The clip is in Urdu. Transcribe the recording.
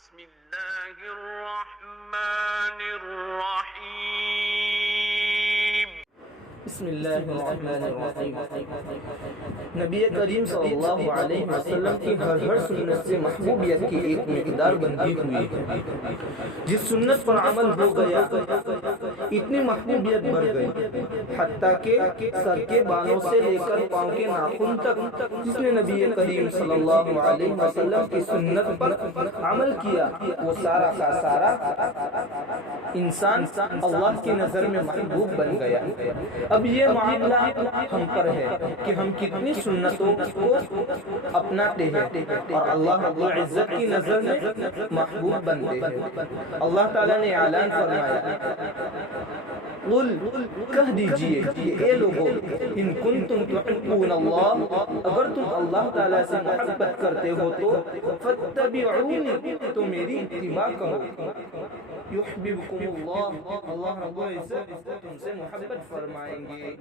بسم الله الرحمن الرحيم بسم اللہ الرحمن الرحیم۔ نبی کریم صلی اللہ علیہ وسلم کی ہر سنت سے محبوبیت کی ایک مقدار بندی ہوئی ہے۔ جس سنت پر عمل ہو گیا اتنی محبوبیت بڑھ گئی، حتیٰ کہ سر کے بالوں سے لے کر پاؤں کے ناخن تک جس نے نبی کریم صلی اللہ علیہ وسلم کی سنت پر عمل کیا وہ سارا کا سارا انسان اللہ کی نظر میں محبوب بن گیا۔ اب یہ معاملہ ہم پر ہے کہ ہم کتنی سنتوں کو اپناتے ہیں اور اللہ رب العزت کی نظر میں محبوب بنتے ہیں۔ اللہ تعالیٰ نے اعلان فرمایا، قل کہہ دیجئے کہ اے لوگو ان کنتم تحبون اللہ، اگر تم اللہ تعالیٰ سے محبت کرتے ہو تو فاتبعونی، تو میری اتباع کرو، یحببکم اللہ، اللہ رب العزت تم سے محبت فرمائیں گے۔